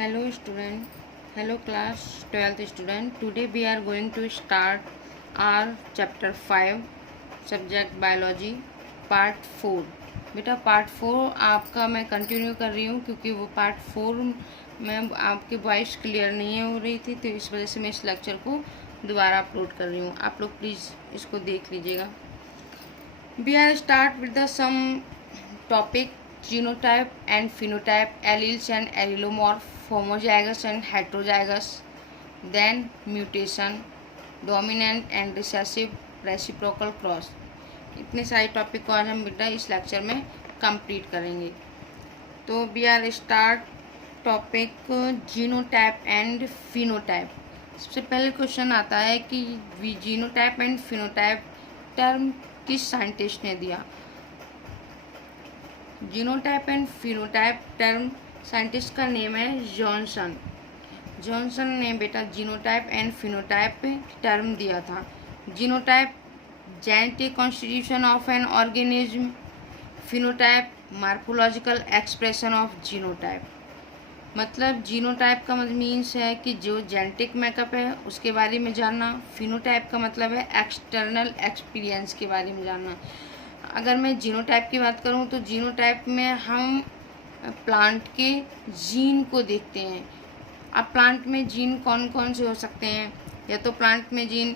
Hello student, hello class 12th student. Today we are going to start our chapter 5 subject biology part 4. बेटा part 4 आपका मैं continue कर रही हूँ क्योंकि वो पार्ट 4 में आपकी वॉइस क्लियर नहीं हो रही थी, तो इस वजह से मैं इस लेक्चर को दोबारा अपलोड कर रही हूँ. आप लोग प्लीज़ इसको देख लीजिएगा. We are start with the some topic genotype and phenotype, alleles and allelomorph, homozygous and heterozygous, then mutation, dominant and recessive, reciprocal cross. इतने सारे टॉपिक को आज हम बेटा इस लेक्चर में कंप्लीट करेंगे. तो we are start topic genotype and phenotype. सबसे पहले क्वेश्चन आता है कि जीनोटाइप एंड फिनोटाइप टर्म किस साइंटिस्ट ने दिया. Genotype and phenotype term scientist का नेम है जॉनसन. जॉनसन ने बेटा जीनोटाइप एंड फिनोटाइप टर्म दिया था. Genotype genetic constitution of an organism, phenotype morphological expression of genotype. मतलब जीनोटाइप का मीन्स है कि जो जेनेटिक मेकअप है उसके बारे में जानना. फिनोटाइप का मतलब है एक्सटर्नल एक्सपीरियंस के बारे में जानना. अगर मैं जीनोटाइप की बात करूं तो जीनोटाइप में हम प्लांट के जीन को देखते हैं. अब प्लांट में जीन कौन कौन से हो सकते हैं. या तो प्लांट में जीन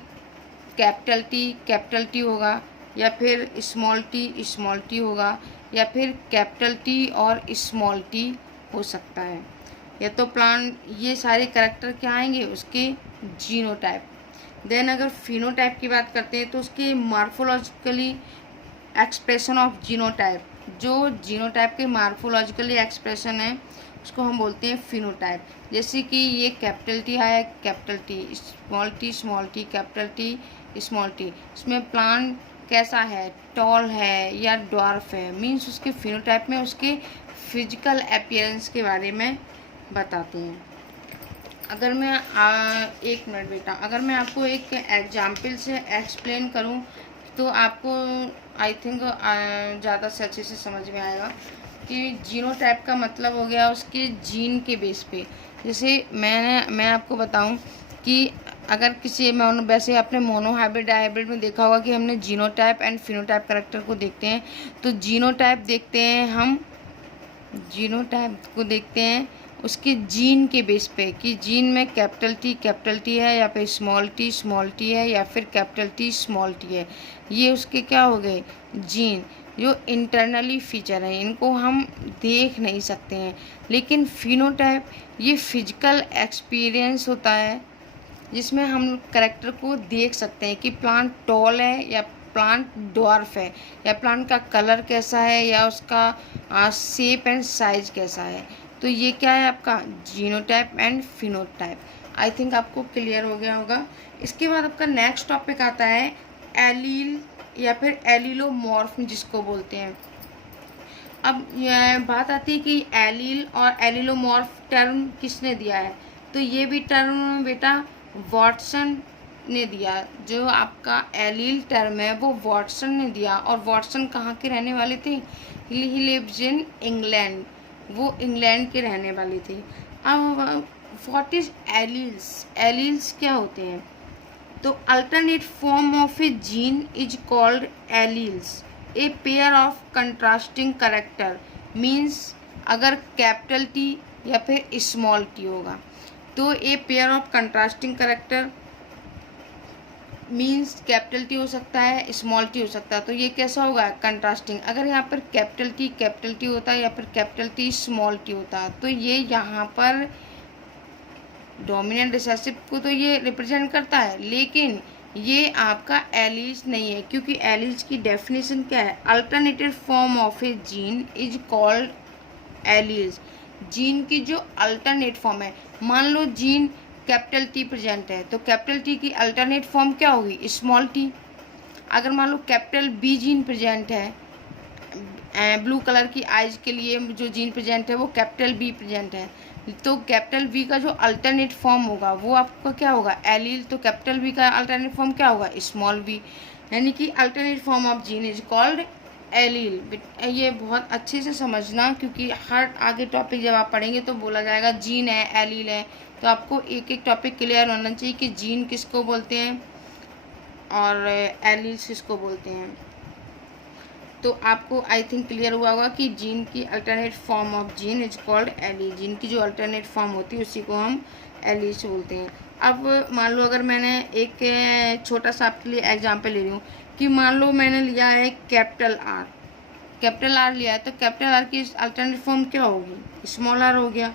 कैपिटल टी होगा, या फिर स्मॉल टी होगा, या फिर कैपिटल टी और स्मॉल टी हो सकता है. या तो प्लांट ये सारे करैक्टर क्या आएंगे उसके जीनोटाइप. देन अगर फिनोटाइप की बात करते हैं तो उसके मार्फोलॉजिकली एक्सप्रेशन ऑफ जीनोटाइप, जो जीनोटाइप के मार्फोलॉजिकली एक्सप्रेशन है उसको हम बोलते हैं फिनोटाइप. जैसे कि ये कैपिटल टी है, capital T, small T, capital T, small T. इसमें प्लांट कैसा है, टॉल है या ड्वार्फ है, मीन्स उसके फिनोटाइप में उसके फिजिकल अपीयरेंस के बारे में बताते हैं. अगर मैं एक मिनट बेटा, अगर मैं आपको एक एग्जाम्पल से एक्सप्लेन करूं तो आपको आई थिंक ज़्यादा से अच्छे से समझ में आएगा कि जीनोटाइप का मतलब हो गया उसके जीन के बेस पे. जैसे मैं आपको बताऊं कि अगर किसी वैसे आपने मोनोहाइब्रिड डायहाइब्रिड में देखा होगा कि हमने जीनोटाइप एंड फिनोटाइप करैक्टर को देखते हैं. तो जीनोटाइप देखते हैं हम, जीनोटाइप को देखते हैं उसके जीन के बेस पे कि जीन में कैपिटल टी है, या फिर स्मॉल टी है, या फिर कैपिटल टी स्मॉल टी है. ये उसके क्या हो गए जीन, जो इंटरनली फीचर हैं, इनको हम देख नहीं सकते हैं. लेकिन फिनोटाइप ये फिजिकल एक्सपीरियंस होता है जिसमें हम कैरेक्टर को देख सकते हैं कि प्लांट टॉल है या प्लांट ड्वार्फ है, या प्लांट का कलर कैसा है, या उसका शेप एंड साइज कैसा है. तो ये क्या है आपका genotype and phenotype. I think आपको क्लियर हो गया होगा. इसके बाद आपका नेक्स्ट टॉपिक आता है एलील या फिर एलिलोमॉर्फ जिसको बोलते हैं. अब यह बात आती है कि एलील और एलिलोमॉर्फ टर्म किसने दिया है. तो ये भी टर्म बेटा वॉटसन ने दिया. जो आपका एलील टर्म है वो वॉटसन ने दिया. और वॉटसन कहाँ के रहने वाले थे, ही लिव्स इन इंग्लैंड, वो इंग्लैंड के रहने वाले थे. अब व्हाट इज एलील्स. एलील्स क्या होते हैं. तो alternate form of A gene is called alleles. A pair of contrasting character means अगर कैपिटल टी या फिर स्मॉल टी होगा तो a pair of contrasting character means capital T हो सकता है, स्मॉल टी हो सकता है. तो ये कैसा होगा कंट्रास्टिंग. अगर यहाँ पर कैपिटल टी होता है या फिर कैपिटल टी स्मॉल टी होता है तो ये यहाँ पर डोमिनेंट रिसेसिव को तो ये रिप्रेजेंट करता है, लेकिन ये आपका एलील्स नहीं है. क्योंकि एलील्स की डेफिनेशन क्या है, alternative form of A gene is called alleles. Gene की जो अल्टरनेट फॉर्म है, मान लो जीन कैपिटल टी प्रेजेंट है तो कैपिटल टी की अल्टरनेट फॉर्म क्या होगी स्मॉल टी. अगर मान लो कैपिटल बी जीन प्रेजेंट है, ब्लू कलर की आइज के लिए जो जीन प्रेजेंट है वो कैपिटल बी प्रेजेंट है, तो कैपिटल बी का जो अल्टरनेट फॉर्म होगा वो आपका क्या होगा एलील. तो कैपिटल बी का अल्टरनेट फॉर्म क्या होगा स्मॉल बी. यानी कि alternate form of gene is called allele. ये बहुत अच्छे से समझना, क्योंकि हर आगे टॉपिक जब आप पढ़ेंगे तो बोला जाएगा जीन है, एलील है, तो आपको एक एक टॉपिक क्लियर होना चाहिए कि जीन किसको बोलते हैं और एलील्स किसको बोलते हैं। तो आपको आई थिंक क्लियर हुआ होगा कि जीन की alternate form of gene is called allele. Gene की जो अल्टरनेट फॉर्म होती है उसी को हम एलील्स बोलते हैं। अब मान लो अगर मैंने एक छोटा सा आपके लिए एग्जांपल ले रही हूँ कि मान लो मैंने लिया है कैपिटल आर लिया है, तो कैपिटल आर की अल्टरनेट फॉर्म क्या होगी, स्मॉल आर हो गया।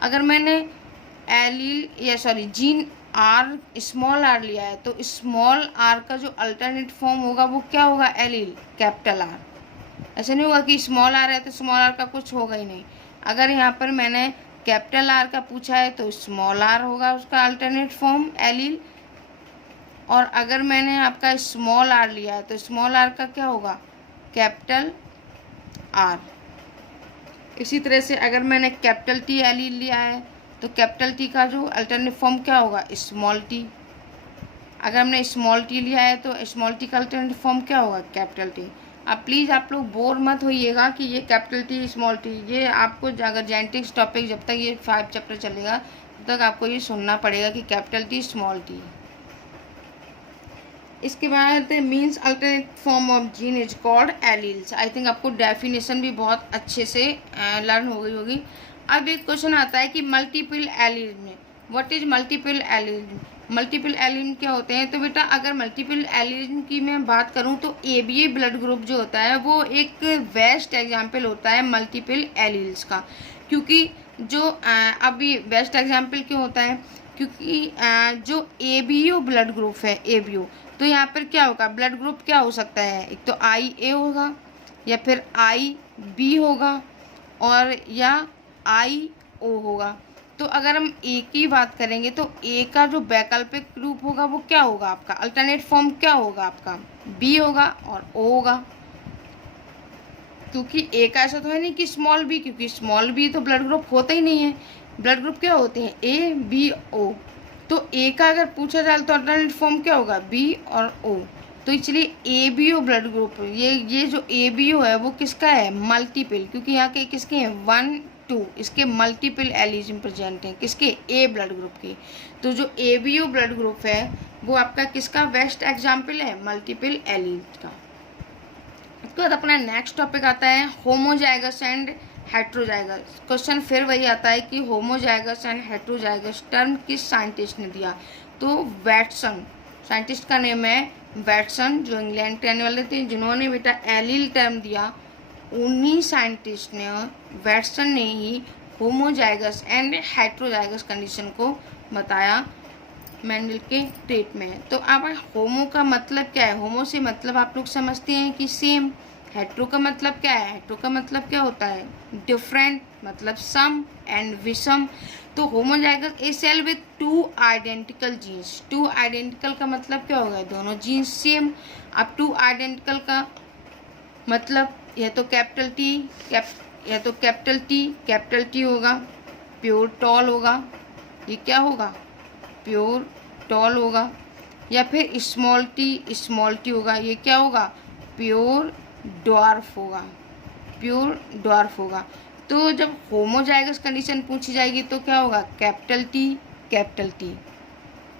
अगर मैंने जीन आर स्मॉल आर लिया है, तो स्मॉल आर का जो अल्टरनेट फॉर्म होगा वो क्या होगा, एलील, कैपिटल आर। ऐसा नहीं होगा कि स्मॉल आर है तो स्मॉल आर का कुछ होगा ही नहीं। अगर यहाँ पर मैंने कैपिटल आर का पूछा है तो स्मॉल आर होगा उसका अल्टरनेट फॉर्म एलील, और अगर मैंने आपका स्मॉल आर लिया है तो स्मॉल आर का क्या होगा, कैपिटल आर। इसी तरह से अगर मैंने कैपिटल टी एलील लिया है तो कैपिटल टी का जो अल्टरनेट फॉर्म क्या होगा, स्मॉल टी। अगर हमने स्मॉल टी लिया है तो स्मॉल टी का अल्टरनेट फॉर्म क्या होगा, कैपिटल टी। अब प्लीज़ आप लोग बोर मत होइएगा कि ये कैपिटल टी स्मॉल टी, ये आपको अगर जेनेटिक्स टॉपिक जब तक ये 5 चैप्टर चलेगा तब तक आपको ये सुनना पड़ेगा कि कैपिटल टी स्मॉल टी। इसके बाद means alternate form of gene is called alleles. I think आपको डेफिनेशन भी बहुत अच्छे से लर्न हो गई होगी। अब एक क्वेश्चन आता है कि multiple allele, what is multiple allele, multiple allele क्या होते हैं। तो बेटा अगर मल्टीपल एलील की मैं बात करूं तो एबीए ब्लड ग्रुप जो होता है वो एक बेस्ट एग्जाम्पल होता है मल्टीपल एलील्स का। क्योंकि जो अभी बेस्ट एग्जाम्पल क्यों होता है, क्योंकि जो एबीओ ब्लड ग्रुप है, एबीओ, तो यहाँ पर क्या होगा, ब्लड ग्रुप क्या हो सकता है, एक तो आई ए होगा या फिर आई बी होगा और या आई ओ होगा। तो अगर हम ए की बात करेंगे तो ए का जो वैकल्पिक रूप होगा वो क्या होगा, आपका अल्टरनेट फॉर्म क्या होगा, आपका बी होगा और ओ होगा। क्योंकि ए का ऐसा तो है नहीं कि स्मॉल बी, क्योंकि स्मॉल बी तो ब्लड ग्रुप होता ही नहीं है। ब्लड ग्रुप क्या होते हैं, ए बी ओ। तो ए का अगर पूछा जाए तो अल्टरनेट फॉर्म क्या होगा, बी और ओ। तो इसलिए A B O blood group, ये जो ए बी ओ है वो किसका है, मल्टीपल, क्योंकि यहाँ के किसके हैं 1 2, इसके मल्टीपल एलीजम प्रेजेंट हैं, किसके, ए ब्लड ग्रुप के। तो जो A B O blood group है वो आपका किसका बेस्ट एग्जाम्पल है, मल्टीपल एलील का। उसके बाद अपना नेक्स्ट टॉपिक आता है होमोजाइगस एंड हेट्रोजाइगस। क्वेश्चन फिर वही आता है कि होमोजाइगस एंड हेट्रोजाइगस टर्म किस साइंटिस्ट ने दिया। तो वैटसन, साइंटिस्ट का नेम है वैटसन, जो इंग्लैंड के रहने वाले थे, जिन्होंने बेटा एलील टर्म दिया। उन्हीं साइंटिस्ट ने, वैटसन ने ही होमोजाइगस एंड हेट्रोजाइगस कंडीशन को बताया मेंडल के ट्रेट में। तो अब होमो का मतलब क्या है, होमो से मतलब आप लोग समझते हैं कि सेम। हेट्रो का मतलब क्या है, हेट्रो का मतलब क्या होता है, डिफरेंट, मतलब सम एंड विषम। तो homozygous a cell with 2 identical genes. 2 identical का मतलब क्या होगा, दोनों जीन्स सेम। अब 2 आइडेंटिकल का मतलब यह तो कैपिटल टी होगा, प्योर टॉल होगा, ये क्या होगा, प्योर टॉल होगा। या फिर स्मॉल टी होगा, ये क्या होगा, प्योर ड्वार्फ होगा, प्योर ड्वार्फ होगा। तो जब होमोजाइगस कंडीशन पूछी जाएगी तो क्या होगा, capital T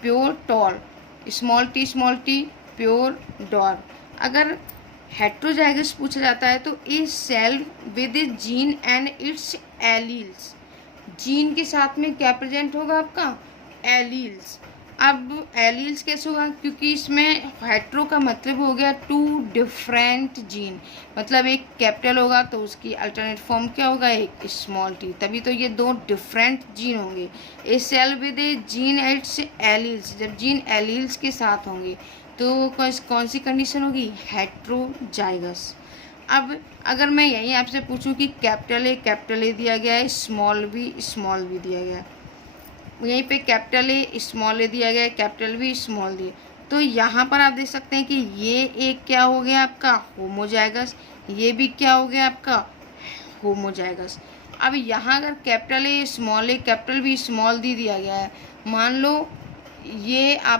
pure tall, small T pure dwarf. अगर हेट्रोजाइगस पूछा जाता है तो a cell with a gene and its alleles, gene के साथ में क्या प्रेजेंट होगा, आपका एलील्स। अब एलील्स कैसे होगा, क्योंकि इसमें हेट्रो का मतलब हो गया 2 डिफरेंट जीन, मतलब एक कैपिटल होगा तो उसकी अल्टरनेट फॉर्म क्या होगा, एक स्मॉल टी, तभी तो ये 2 डिफरेंट जीन होंगे। A cell with a gene its alleles, जब जीन एलील्स के साथ होंगे तो कौन सी कंडीशन होगी, हेट्रोजाइगस। अब अगर मैं यही आपसे पूछूं कि कैपिटल ए दिया गया है, स्मॉल बी दिया गया है, यहीं पे कैपिटल ए स्मॉल ए दिया गया है, कैपिटल बी स्मॉल दी, तो यहाँ पर आप देख सकते हैं कि ये एक क्या हो गया आपका होमोजाइगस, ये भी क्या हो गया आपका होमोजाइगस। अब यहाँ अगर capital A capital B small D दिया गया है, मान लो ये आप